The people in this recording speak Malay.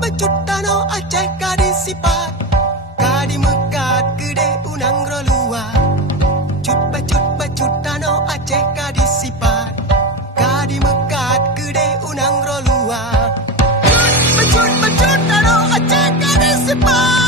bacut tano Aceh kadi sifat kadi mekat gede unang rolua bacut tano Aceh kadi sifat kadi mekat gede unang rolua bacut tano Aceh kadi sifat